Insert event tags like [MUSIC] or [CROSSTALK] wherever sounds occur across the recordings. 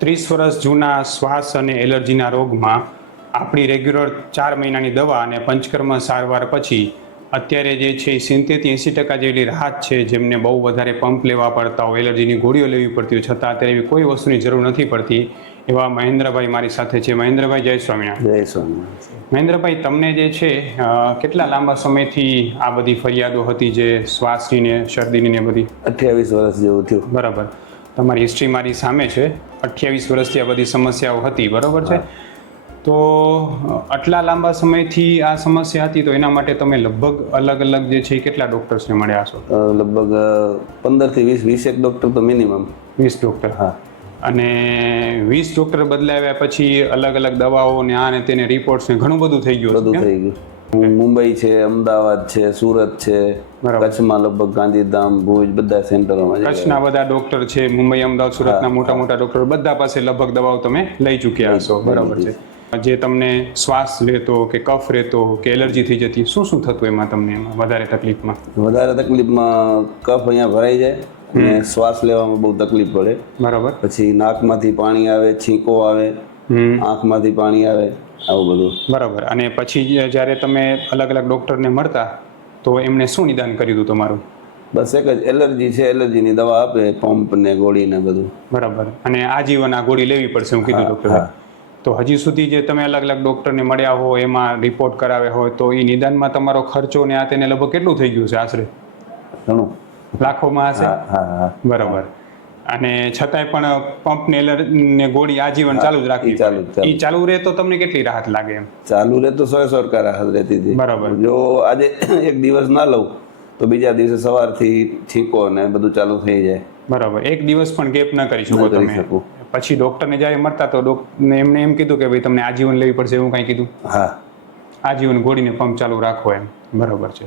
ત્રીસ વર્ષ જૂના શ્વાસ અને એલર્જીના રોગમાં આપણી રેગ્યુલર ચાર મહિનાની દવા અને પંચકર્મ સારવાર પછી અત્યારે જે છે એ સિત્તેરથી એંસી ટકા જેટલી રાહત છે જેમને બહુ વધારે પંપ લેવા પડતા હોય એલર્જીની ગોળીઓ લેવી પડતી હોય છતાં અત્યારે એવી કોઈ વસ્તુની જરૂર નથી પડતી. એવા મહેન્દ્રભાઈ મારી સાથે છે. મહેન્દ્રભાઈ જય સ્વામિનારાયણ. જય સ્વામિનારાયણ. મહેન્દ્રભાઈ તમને જે છે કેટલા લાંબા સમયથી આ બધી ફરિયાદો હતી જે શ્વાસની ને શરદીની ને બધી? અઠ્યાવીસ વર્ષ જેવું થયું. બરાબર. તમારી હિસ્ટ્રી મારી સામે છે. અઠ્યાવીસ વર્ષથી આ બધી સમસ્યાઓ હતી બરાબર છે? તો આટલા લાંબા સમયથી આ સમસ્યા હતી તો એના માટે તમે લગભગ અલગ અલગ જે છે કેટલા ડૉક્ટર્સને મળ્યા છો લગભગ પંદરથી વીસ વીસ વીસેક ડૉક્ટર તો મિનિમમ વીસ ડૉક્ટર હા. અને વીસ ડૉક્ટર બદલાવ્યા પછી અલગ અલગ દવાઓ ને આ ને તેને રિપોર્ટ્સ ને ઘણું બધું થઈ ગયું બધું થઈ ગયું. મુંબઈ છે અમદાવાદ છે સુરત છે કચ્છમાં લગભગ ગાંધીધામ ભુજ બધા સેન્ટરોમાં કચ્છના બધા ડોક્ટર છે મુંબઈ અમદાવાદ સુરતના મોટા મોટા ડોક્ટર બધા પાસે લગભગ દવાઓ તમે લઈ ચૂક્યા હશો. બરાબર છે. જે તમને શ્વાસ લેતો કે કફ રહેતો કે એલર્જી થઈ જતી શું શું થતું એમાં તમને એમાં વધારે તકલીફમાં? વધારે તકલીફમાં કફ અહીંયા ભરાઈ જાય અને શ્વાસ લેવામાં બહુ તકલીફ પડે. બરાબર. પછી નાકમાંથી પાણી આવે છીંકો આવે આંખમાંથી પાણી આવે. આવું બધું. બરાબર. અને પછી જ્યારે તમે અલગ અલગ ડોક્ટરને મળતા તો એમણે શું નિદાન કર્યું હતું તમારું? બસ એક જ એલર્જી છે એલર્જીની દવા આપે પંપ ને ગોળી ને બધું. બરાબર. અને આજીવન આ ગોળી લેવી પડશે હું કીધું ડૉક્ટર તો હજી સુધી જે તમે અલગ અલગ ડૉક્ટરને મળ્યા હો એમાં રિપોર્ટ કરાવ્યા હોય તો એ નિદાનમાં તમારો ખર્ચો ને આ તેને લગભગ કેટલું થઈ ગયું છે આશરે? ઘણું. લાખોમાં હશે? બરાબર. અને છતાંય પણ પંપ નેલર ને ગોળી આજીવન ચાલુ જ રાખવી ચાલુ. એ ચાલુ. રહે તો તમને કેટલી રાહત લાગે એમ? ચાલુ રહે તો સો સો ટકા રાહત રહેતી હતી. બરાબર. જો આજે એક દિવસ ના લઉં તો બીજા દિવસે સવારથી છીકો ને બધું ચાલુ થઈ જાય. બરાબર. એક દિવસ પણ ગેપ ન કરી શકો તમે. પછી ડોક્ટરને જ્યારે મળતા તો ડોક્ટરને એમને એમ કીધું કે ભાઈ તમને આજીવન લેવી પડશે એવું કાંઈ કીધું? હા. આજીવન ગોળીને પંપ ચાલુ રાખો એમ. બરાબર છે.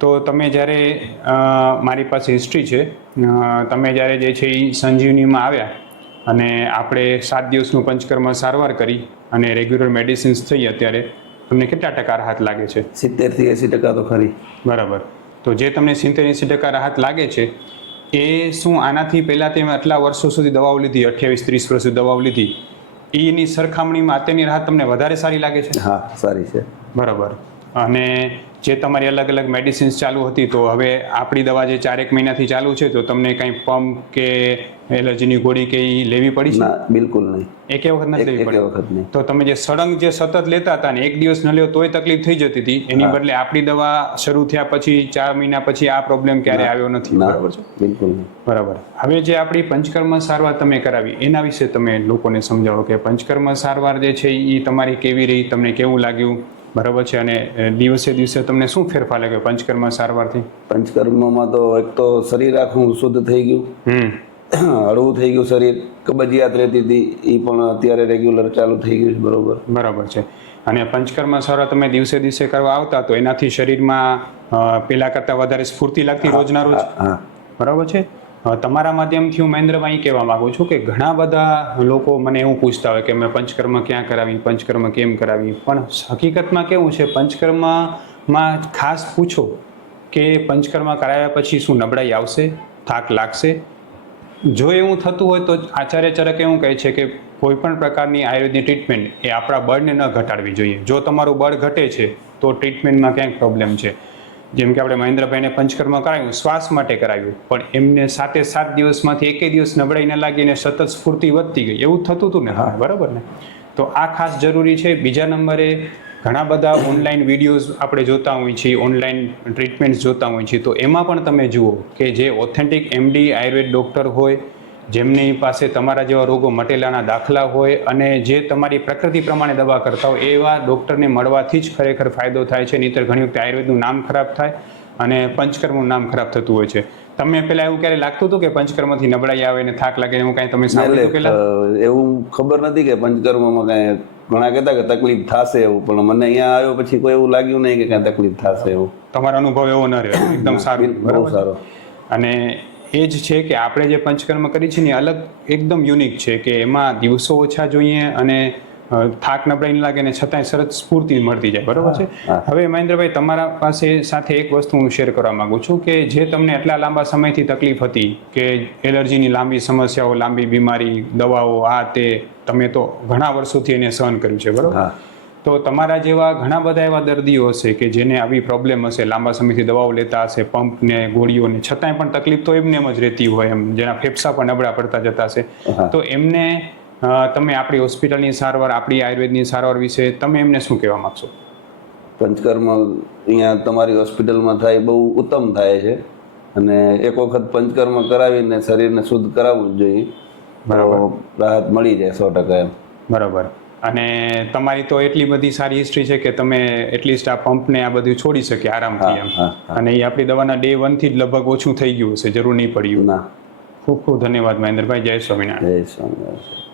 તો તમે જ્યારે મારી પાસે હિસ્ટ્રી છે તમે જ્યારે જે છે એ સંજીવનીમાં આવ્યા અને આપણે સાત દિવસનું પંચકર્મ સારવાર કરી અને રેગ્યુલર મેડિસિન્સ થઈ અત્યારે તમને કેટલા ટકા રાહત લાગે છે? સિત્તેરથી એંસી ટકા તો ખરી. બરાબર. તો જે તમને સિત્તેર એંસી ટકા રાહત લાગે છે એ શું આનાથી પહેલાં તમે આટલા વર્ષો સુધી દવાઓ લીધી અઠ્યાવીસ ત્રીસ વર્ષ સુધી દવાઓ લીધી એની સરખામણીમાં અત્યારની રાહત તમને વધારે સારી લાગે છે? હા સારી છે. બરાબર. અને જે તમારી અલગ અલગ મેડિસિન્સ ચાલુ હતી તો હવે આપણી દવા જે ચારેક મહિનાથી ચાલુ છે તો તમને કંઈ પંપ કે એલર્જીની ગોળી કે એ લેવી પડી છે? બિલકુલ નહીં. એક વખત નથી લેવી પડી? વખત નહીં. તો તમે જે સળંગ જે સતત લેતા હતા ને એક દિવસ ન લ્યો તોય તકલીફ થઈ જતી હતી. એની બદલે આપણી દવા શરૂ થયા પછી ચાર મહિના પછી આ પ્રોબ્લેમ ક્યારે આવ્યો નથી? બરાબર છે? બિલકુલ બરાબર. હવે જે આપણી પંચકર્મ સારવાર તમે કરાવી એના વિશે તમે લોકોને સમજાવો કે પંચકર્મ સારવાર જે છે એ તમારી કેવી રહી? તમને કેવું લાગ્યું? બરાબર છે? અને દિવસે દિવસે તમને શું ફેરફાર લાગ્યો પંચકર્મ સારવારથી? પંચકર્મમાં તો એક તો શરીર આખું શુદ્ધ થઈ ગયું. હમ. [CLEARS THROAT] હળવું થઈ ગયું શરીર. કબજિયાત રહેતી હતી એ પણ અત્યારે રેગ્યુલર ચાલુ થઈ ગયું છે બરોબર. બરાબર છે. અને પંચકર્મ સારવાર તમે દિવસે દિવસે કરવા આવતા તો એનાથી શરીરમાં પેલા કરતાં વધારે સ્ફૂર્તિ લાગતી રોજના રોજ? હા. બરાબર છે? તમારા માધ્યમથી હું મહેન્દ્રભાઈ કહેવા માગું છું કે ઘણા બધા લોકો મને એવું પૂછતા હોય કે મેં પંચકર્મ ક્યાં કરાવી, પંચકર્મ કેમ કરાવી? પણ હકીકતમાં કેવું છે, પંચકર્મમાં ખાસ પૂછો કે પંચકર્મ કરાવ્યા પછી શું નબળાઈ આવશે, થાક લાગશે? જો એવું થતું હોય તો આચાર્ય ચરક એવું કહે છે કે કોઈપણ પ્રકારની આયુર્વેદની ટ્રીટમેન્ટ એ આપણા બળને ન ઘટાડવી જોઈએ. જો તમારું બળ ઘટે છે, તો ટ્રીટમેન્ટમાં ક્યાંક પ્રોબ્લેમ છે. જેમ કે આપણે મહેન્દ્રભાઈને પંચકર્મ કરાવ્યું શ્વાસ માટે કરાવ્યું પણ એમને સાતે સાત દિવસમાંથી એકે દિવસ નબળાઈ ન લાગી અને સતત સ્ફૂર્તિ વધતી ગઈ. એવું થતું હતું ને? હા, બરાબર ને? તો આ ખાસ જરૂરી છે. બીજા નંબરે ઘણા બધા ઓનલાઈન વિડીયોઝ આપણે જોતા હોઈએ છીએ, ઓનલાઈન ટ્રીટમેન્ટ્સ જોતા હોઈએ છીએ. તો એમાં પણ તમે જુઓ કે જે ઓથેન્ટિક એમડી, આયુર્વેદ ડૉક્ટર હોય જેમની પાસે તમારા જેવા રોગો મટેલાના દાખલા હોય અને જે તમારી પ્રકૃતિ પ્રમાણે દવા કરતા હોય એવા ડૉક્ટરને મળવાથી જ ખરેખર ફાયદો થાય છે. નહીંતર ઘણી વખતે આયુર્વેદનું નામ ખરાબ થાય અને પંચકર્મનું નામ ખરાબ થતું હોય છે. તમને પહેલા એવું ક્યારે લાગતું હતું કે પંચકર્મથી નબળાઈ આવે ને થાક લાગે એવું કાંઈ તમે સાંભળ્યું પહેલા? એવું ખબર નથી કે પંચકર્મમાં કાંઈ ઘણા કહેતા કે તકલીફ થશે એવું પણ મને અહીંયા આવ્યો પછી કોઈ એવું લાગ્યું નહીં કે કાંઈ તકલીફ થશે એવું. તમારો અનુભવ એવો ન રહ્યો. એકદમ સારું. બહુ સારો. અને એ જ છે કે આપણે જે પંચકર્મ કરી છે ને અલગ એકદમ યુનિક છે કે એમાં દિવસો ઓછા જોઈએ અને થાક નબળાઈ લાગે ને છતાંય સરસ સ્ફૂર્તિ મળતી જાય. બરોબર છે? હવે મહેન્દ્રભાઈ તમારા પાસે સાથે એક વસ્તુ હું શેર કરવા માંગુ છું કે જે તમને એટલા લાંબા સમયથી તકલીફ હતી કે એલર્જીની લાંબી સમસ્યાઓ લાંબી બીમારી દવાઓ આ તે તમે તો ઘણા વર્ષોથી એને સહન કર્યું છે બરોબર? તો તમારા જેવા ઘણા બધા એવા દર્દીઓ હશે કે જેને આવી પ્રોબ્લેમ હશે લાંબા સમયથી દવાઓ લેતા હશે પંપ ને ગોળીઓ ને છતાંય પણ તકલીફ તો એમને એમ જ રહેતી હોય એમ જેના ફેફસા પણ નબળા પડતા જતા હશે. તો એમને તમે આપણી હોસ્પિટલની સારવાર આપણી આયુર્વેદની સારવાર વિશે તમે એમને શું કહેવા માંગશો? પંચકર્મ અહીંયા તમારી હોસ્પિટલમાં થાય બહુ ઉત્તમ થાય છે. અને એક વખત પંચકર્મ કરાવીને શરીરને શુદ્ધ કરાવવું જ જોઈએ. બરાબર. રાહત મળી જાય સો ટકા એમ. બરાબર. અને તમારી તો એટલી બધી સારી હિસ્ટ્રી છે કે તમે એટલીસ્ટ આ પંપને આ બધું છોડી શકે આરામથી એમ. અને એ આપણી દવાના ડે વનથી જ લગભગ ઓછું થઈ ગયું હશે જરૂર નહીં પડ્યું. ના. ખૂબ ખૂબ ધન્યવાદ મહેન્દ્રભાઈ. જય સ્વામિનારાયણ. જય સ્વામિનારાયણ.